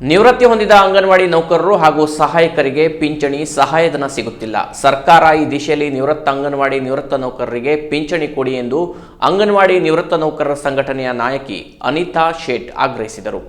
ನಿವೃತ್ತಿ ಹೊಂದಿದ ಅಂಗನವಾಡಿ ನೌಕರರು ಹಾಗೂ ಸಹಾಯಕರಿಗೆ ಪಿಂಚಣಿ ಸಹಾಯಧನ ಸಿಗುತ್ತಿಲ್ಲ. ಸರ್ಕಾರ ಈ ದಿಶೆಯಲ್ಲಿ ನಿವೃತ್ತ ಅಂಗನವಾಡಿ ನಿವೃತ್ತ ನೌಕರರಿಗೆ ಪಿಂಚಣಿ ಕೊಡಿ ಎಂದು ಅಂಗನವಾಡಿ ನಿವೃತ್ತ ನೌಕರರ ಸಂಘಟನೆಯ ನಾಯಕಿ ಅನಿತಾ ಶೇಟ್ ಆಗ್ರಹಿಸಿದರು.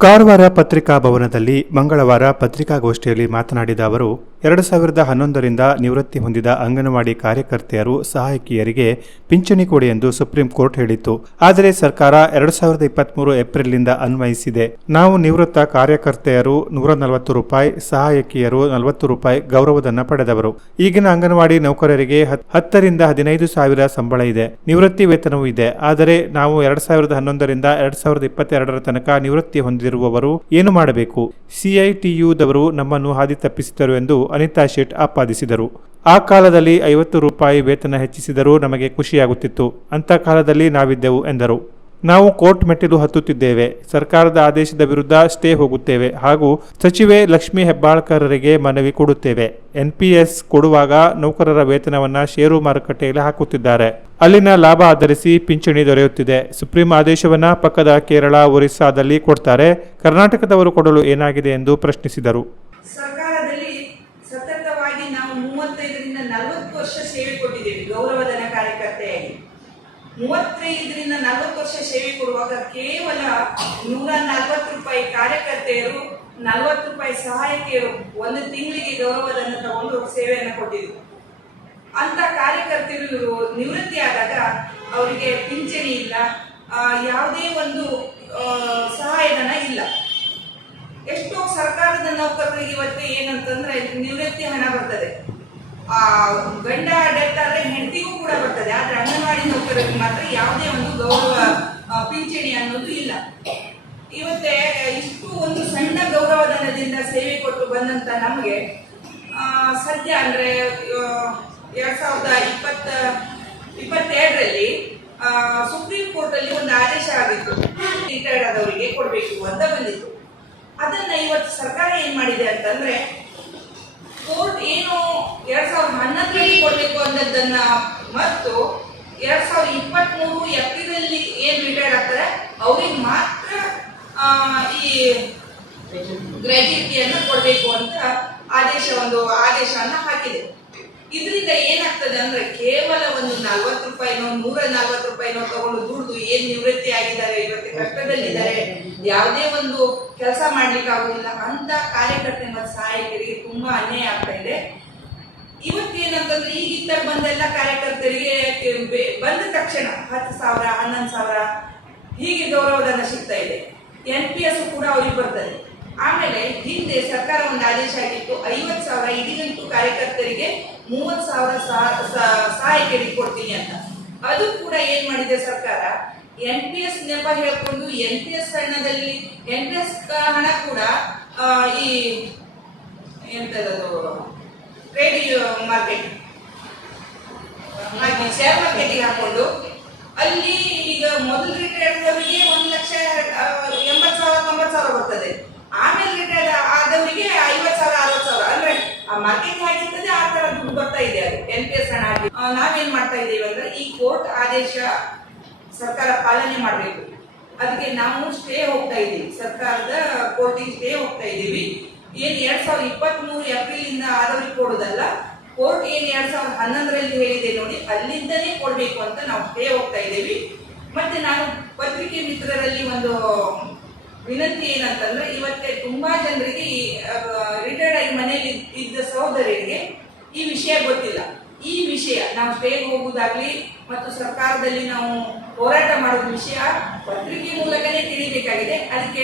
ಕಾರವಾರ ಪತ್ರಿಕಾ ಭವನದಲ್ಲಿ ಮಂಗಳವಾರ ಪತ್ರಿಕಾಗೋಷ್ಠಿಯಲ್ಲಿ ಮಾತನಾಡಿದ ಅವರು 2011ರಿಂದ ನಿವೃತ್ತಿ ಹೊಂದಿದ ಅಂಗನವಾಡಿ ಕಾರ್ಯಕರ್ತೆಯರು ಸಹಾಯಕಿಯರಿಗೆ ಪಿಂಚಣಿ ಕೊಡಿ ಎಂದು ಸುಪ್ರೀಂ ಕೋರ್ಟ್ ಹೇಳಿತ್ತು. ಆದರೆ ಸರ್ಕಾರ 2023 ಏಪ್ರಿಲ್ನಿಂದ ಅನ್ವಯಿಸಿದೆ. ನಾವು ನಿವೃತ್ತ ಕಾರ್ಯಕರ್ತೆಯರು 140 ರೂಪಾಯಿ, ಸಹಾಯಕಿಯರು 40 ರೂಪಾಯಿ ಗೌರವಧನ ಪಡೆದವರು. ಈಗಿನ ಅಂಗನವಾಡಿ ನೌಕರರಿಗೆ 10 ರಿಂದ 15 ಸಾವಿರ ಸಂಬಳ ಇದೆ, ನಿವೃತ್ತಿ ವೇತನವೂ ಇದೆ. ಆದರೆ ನಾವು 2011ರಿಂದ 2022ರ ತನಕ ನಿವೃತ್ತಿ ಹೊಂದಿರುವವರು ಏನು ಮಾಡಬೇಕು? ಸಿಐಟಿಯುದವರು ನಮ್ಮನ್ನು ಹಾದಿ ತಪ್ಪಿಸಿದರು ಎಂದು ಅನಿತಾ ಶೇಟ್ ಆಪಾದಿಸಿದರು. ಆ ಕಾಲದಲ್ಲಿ 50 ರೂಪಾಯಿ ವೇತನ ಹೆಚ್ಚಿಸಿದರೂ ನಮಗೆ ಖುಷಿಯಾಗುತ್ತಿತ್ತು. ಅಂಥ ಕಾಲದಲ್ಲಿ ನಾವಿದ್ದೆವು ಎಂದರು. ನಾವು ಕೋರ್ಟ್ ಮೆಟ್ಟಿಲು ಹತ್ತುತ್ತಿದ್ದೇವೆ. ಸರ್ಕಾರದ ಆದೇಶದ ವಿರುದ್ಧ ಸ್ಟೇ ಹೋಗುತ್ತೇವೆ ಹಾಗೂ ಸಚಿವೆ ಲಕ್ಷ್ಮೀ ಹೆಬ್ಬಾಳ್ಕರರಿಗೆ ಮನವಿ ಕೊಡುತ್ತೇವೆ. NPS ಕೊಡುವಾಗ ನೌಕರರ ವೇತನವನ್ನ ಷೇರು ಮಾರುಕಟ್ಟೆಯಲ್ಲಿ ಹಾಕುತ್ತಿದ್ದಾರೆ. ಅಲ್ಲಿನ ಲಾಭ ಆಧರಿಸಿ ಪಿಂಚಣಿ ದೊರೆಯುತ್ತಿದೆ. ಸುಪ್ರೀಂ ಆದೇಶವನ್ನ ಪಕ್ಕದ ಕೇರಳ, ಒರಿಸ್ಸಾದಲ್ಲಿ ಕೊಡ್ತಾರೆ. ಕರ್ನಾಟಕದವರು ಕೊಡಲು ಏನಾಗಿದೆ ಎಂದು ಪ್ರಶ್ನಿಸಿದರು. ಸರ್ಕಾರದಲ್ಲಿ ಸತತವಾಗಿ ನಾವು 35ರಿಂದ 40 ವರ್ಷ ಸೇವೆ ಕೊಟ್ಟಿದ್ದೇವೆ. ಗೌರವಧನ ಕಾರ್ಯಕರ್ತೆಯಾಗಿ 35ರಿಂದ 40 ವರ್ಷ ಸೇವೆ ಕೊಡುವಾಗ ಕೇವಲ 140 ರೂಪಾಯಿ ಕಾರ್ಯಕರ್ತೆಯರು, 40 ರೂಪಾಯಿ ಸಹಾಯಕಿಯರು ಒಂದು ತಿಂಗಳಿಗೆ ಗೌರವಧನ ತಗೊಂಡು ಸೇವೆಯನ್ನು ಕೊಟ್ಟಿದ್ರು. ಅಂತ ಕಾರ್ಯಕರ್ತರು ನಿವೃತ್ತಿ ಆದಾಗ ಅವರಿಗೆ ಪಿಂಚಣಿ ಇಲ್ಲ, ಯಾವುದೇ ಒಂದು ಸಹಾಯಧನ ಇಲ್ಲ. ಎಷ್ಟೋ ಸರ್ಕಾರದ ನೌಕರರಿಗೆ ಇವತ್ತು ಏನಂತಂದ್ರೆ ನಿವೃತ್ತಿ ಹಣ ಬರ್ತದೆ, ಗಂಡ ಡೆತ್ ಆದ್ರೆ ಹೆಂಡತಿಗೂ ಕೂಡ ಬರ್ತದೆ. ಆದ್ರೆ ಅಂಗನವಾಡಿ ನೌಕರರಿಗೆ ಮಾತ್ರ ಯಾವುದೇ ಒಂದು ಗೌರವ ಪಿಂಚಣಿ ಅನ್ನೋದು ಇಲ್ಲ. ಇವತ್ತೇ ಇಷ್ಟು ಒಂದು ಸಣ್ಣ ಗೌರವಧನದಿಂದ ಸೇವೆ ಕೊಟ್ಟು ಬಂದಂತ ನಮಗೆ ಸದ್ಯ ಅಂದ್ರೆ 2022ರಲ್ಲಿ ಸುಪ್ರೀಂ ಕೋರ್ಟ್ ಅಲ್ಲಿ ಒಂದು ಆದೇಶ ಆಗಿತ್ತು, ರಿಟೈರ್ಡ್ ಆದವರಿಗೆ ಕೊಡಬೇಕು ಅಂತ ಬಂದಿತ್ತು. ಅದನ್ನ ಇವತ್ತು ಸರ್ಕಾರ ಏನ್ ಮಾಡಿದೆ ಅಂತಂದ್ರೆ, ಕೋರ್ಟ್ ಏನು 2011ರಲ್ಲಿ ಕೊಡಬೇಕು ಅನ್ನೋದನ್ನ ಮತ್ತು 2023 ಏಪ್ರಿಲ್ ಏನ್ ರಿಟೈರ್ಡ್ ಆಗ್ತಾರೆ ಅವ್ರಿಗೆ ಮಾತ್ರ ಈ ಗ್ರಾಜ್ಯುಟಿಯನ್ನು ಕೊಡಬೇಕು ಅಂತ ಆದೇಶವನ್ನ ಹಾಕಿದೆ. ಇದರಿಂದ ಏನಾಗ್ತದೆ ಅಂದ್ರೆ ಕೇವಲ ಒಂದು 40 ರೂಪಾಯಿನೋ 140 ರೂಪಾಯಿನೋ ತಗೊಂಡು ದುಡ್ದು ಏನ್ ನಿವೃತ್ತಿ ಆಗಿದ್ದಾರೆ, ಇವತ್ತು ಕಷ್ಟದಲ್ಲಿದ್ದಾರೆ, ಯಾವುದೇ ಒಂದು ಕೆಲಸ ಮಾಡ್ಲಿಕ್ಕೆ ಆಗುದಿಲ್ಲ ಅಂತ ಕಾರ್ಯಕರ್ತೆ ಮತ್ತು ಸಹಾಯಕರಿಗೆ ತುಂಬಾ ಅನ್ಯಾಯ ಆಗ್ತಾ ಇದೆ. ಇವತ್ತೇನಂತಂದ್ರೆ ಈಗಿತ್ತ ಬಂದೆಲ್ಲ ಕಾರ್ಯಕರ್ತರಿಗೆ ಬಂದ ತಕ್ಷಣ 10,000, 11,000 ಹೀಗೆ ಗೌರವಧನ ಸಿಗ್ತಾ ಇದೆ. NPS ಕೂಡ ಅವ್ರಿಗೆ ಬರ್ತದೆ. ಆಮೇಲೆ ಹಿಂದೆ ಸರ್ಕಾರ ಒಂದು ಆದೇಶ ಆಗಿತ್ತು, 50,000 ಇಡೀಗಂಟು ಕಾರ್ಯಕರ್ತರಿಗೆ 30,000 ಸಹಾಯಕರಿಗೆ ಕೊಡ್ತೀನಿ ಅಂತ. ಅದು ಕೂಡ ಏನ್ ಮಾಡಿದೆ ಸರ್ಕಾರ, NPS ನೆಪ ಹೇಳ್ಕೊಂಡು NPS ಹಣದಲ್ಲಿ NPS ಹಣ ಕೂಡ ಈ ಎಂತದದು ಟ್ರೇಡ್ ಮಾರ್ಕೆಟ್ ಶೇರ್ ಮಾರ್ಕೆಟಿಗೆ ಹಾಕೊಂಡು ಅಲ್ಲಿ ಈಗ ಮೊದಲು ರಿಟೈರ್ಡ್ ಅವರಿಗೆ 1,80,000 90,000 ಬರ್ತದೆ. ಆಮೇಲೆ ರಿಟೈರ್ಡ್ ಆದವರಿಗೆ 50,000 60,000 ಅಂದ್ರೆ ಆ ಮಾರ್ಕೆಟ್ ಆಗಿರ್ತದೆ, ಆ ತರ ದುಡ್ಡು ಬರ್ತಾ ಇದೆ. ಅದು NPS ಹಣ ಆಗಿ ನಾವೇನ್ ಮಾಡ್ತಾ ಇದ್ದೀವಿ ಅಂದ್ರೆ ಈ ಕೋರ್ಟ್ ಆದೇಶ ಸರ್ಕಾರ ಪಾಲನೆ ಮಾಡಬೇಕು. ಅದಕ್ಕೆ ನಾವು ಸ್ಟೇ ಹೋಗ್ತಾ ಇದ್ದೀವಿ, ಸರ್ಕಾರದ ಕೋರ್ಟಿಗೆ ಸ್ಟೇ ಹೋಗ್ತಾ ಇದ್ದೀವಿ. ಏನ್ 2023 ಏಪ್ರಿಲ್ ಇಂದ ಆದವರಿಗೆ ಕೊಡುದಲ್ಲ, ಕೋರ್ಟ್ ಏನ್ 2011ರಲ್ಲಿ ಹೇಳಿದೆ ನೋಡಿ, ಅಲ್ಲಿಂದನೇ ಕೊಡ್ಬೇಕು ಅಂತ ನಾವು ಸ್ಟೇ ಹೋಗ್ತಾ ಇದ್ದೀವಿ. ಮತ್ತೆ ನಾನು ಪತ್ರಿಕೆ ಮಿತ್ರರಲ್ಲಿ ಒಂದು ವಿನಂತಿ ಏನಂತಂದ್ರೆ, ಇವತ್ತೇ ತುಂಬಾ ಜನರಿಗೆ ರಿಟೈರ್ಡ್ ಆಗಿ ಮನೆಯಲ್ಲಿ ಇದ್ದ ಸಹೋದರರಿಗೆ ಈ ವಿಷಯ ಗೊತ್ತಿಲ್ಲ. ಈ ವಿಷಯ ನಾವು ಸ್ಟೇಗೆ ಹೋಗುವುದಾಗ್ಲಿ ಮತ್ತು ಸರ್ಕಾರದಲ್ಲಿ ನಾವು ಹೋರಾಟ ಮಾಡುವ ವಿಷಯ ಪತ್ರಿಕೆ ಮೂಲಕನೇ ತಿಳಿಬೇಕಾಗಿದೆ. ಅದಕ್ಕೆ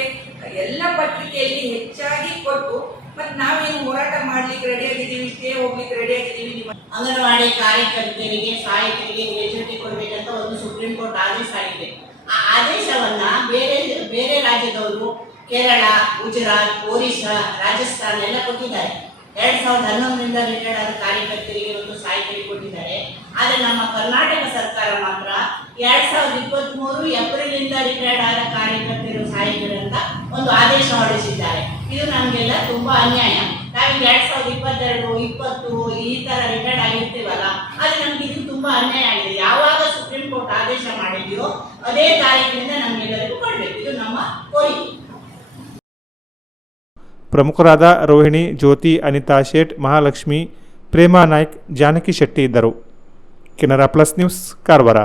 ಎಲ್ಲ ಪತ್ರಿಕೆಯಲ್ಲಿ ಹೆಚ್ಚಾಗಿ ಕೊಟ್ಟು ಮತ್ತೆ ನಾವೇನು ಹೋರಾಟ ಮಾಡ್ಲಿಕ್ಕೆ ರೆಡಿ ಆಗಿದ್ದೀವಿ, ಸ್ಟೇ ಹೋಗ್ಲಿಕ್ಕೆ ರೆಡಿ ಆಗಿದ್ದೀವಿ. ಅಂಗನವಾಡಿ ಕಾರ್ಯಕರ್ತರಿಗೆ, ಸಹಾಯಕರಿಗೆ ಗ್ರಾಜ್ಯುಟಿ ಕೊಡಬೇಕಂತ ಒಂದು ಸುಪ್ರೀಂ ಕೋರ್ಟ್ ಆದೇಶ ಆಗಿದೆ. ಆ ಆದೇಶವನ್ನ ಬೇರೆ ರಾಜ್ಯದವರು ಕೇರಳ, ಗುಜರಾತ್, ಒರಿಸ್ಸಾ, ರಾಜಸ್ಥಾನ ಎಲ್ಲ ಕೊಟ್ಟಿದ್ದಾರೆ. 2011ರಿಂದ ರಿಟೈರ್ಡ್ ಆದ ಕಾರ್ಯಕರ್ತರಿಗೆ ಒಂದು ಸಹಾಯಕರಿಗೆ ಕೊಟ್ಟಿದ್ದಾರೆ. ಆದರೆ ನಮ್ಮ ಕರ್ನಾಟಕ ಸರ್ಕಾರ ಮಾತ್ರ 2023 ಏಪ್ರಿಲ್ ಇಂದ ರಿಟೈರ್ಡ್ ಆದ ಕಾರ್ಯಕರ್ತರು ಸಹಾಯಕರಂತ ಒಂದು ಆದೇಶ ಹೊರಡಿಸಿದ್ದಾರೆ. ಇದು ನಮಗೆಲ್ಲ ತುಂಬಾ ಅನ್ಯಾಯ. ನಾವೀಗ 2022, 20 ಈ ತರ ರಿಟೈರ್ಡ್ ಆಗಿರ್ತೀವಲ್ಲ, ಅದು ನಮ್ಗೆ ಇದು ತುಂಬಾ ಅನ್ಯಾಯ ಆಗಿದೆ. ಯಾವಾಗ ಸುಪ್ರೀಂ ಕೋರ್ಟ್ ಆದೇಶ ಮಾಡಿದೆಯೋ ಅದೇ ತಾರೀಕಿನಿಂದ ನಮ್ಗೆಲ್ಲರಿಗೂ ಕೊಡ್ಬೇಕು. ಇದು ನಮ್ಮ ಕೋರಿಕೆ. ಪ್ರಮುಖರಾದ ರೋಹಿಣಿ, ಜ್ಯೋತಿ, ಅನಿತಾ ಶೇಟ್, ಮಹಾಲಕ್ಷ್ಮಿ, ಪ್ರೇಮಾ ನಾಯ್ಕ್, ಜಾನಕಿ ಶೆಟ್ಟಿ ಇದ್ದರು. Canara plus news, Karwar.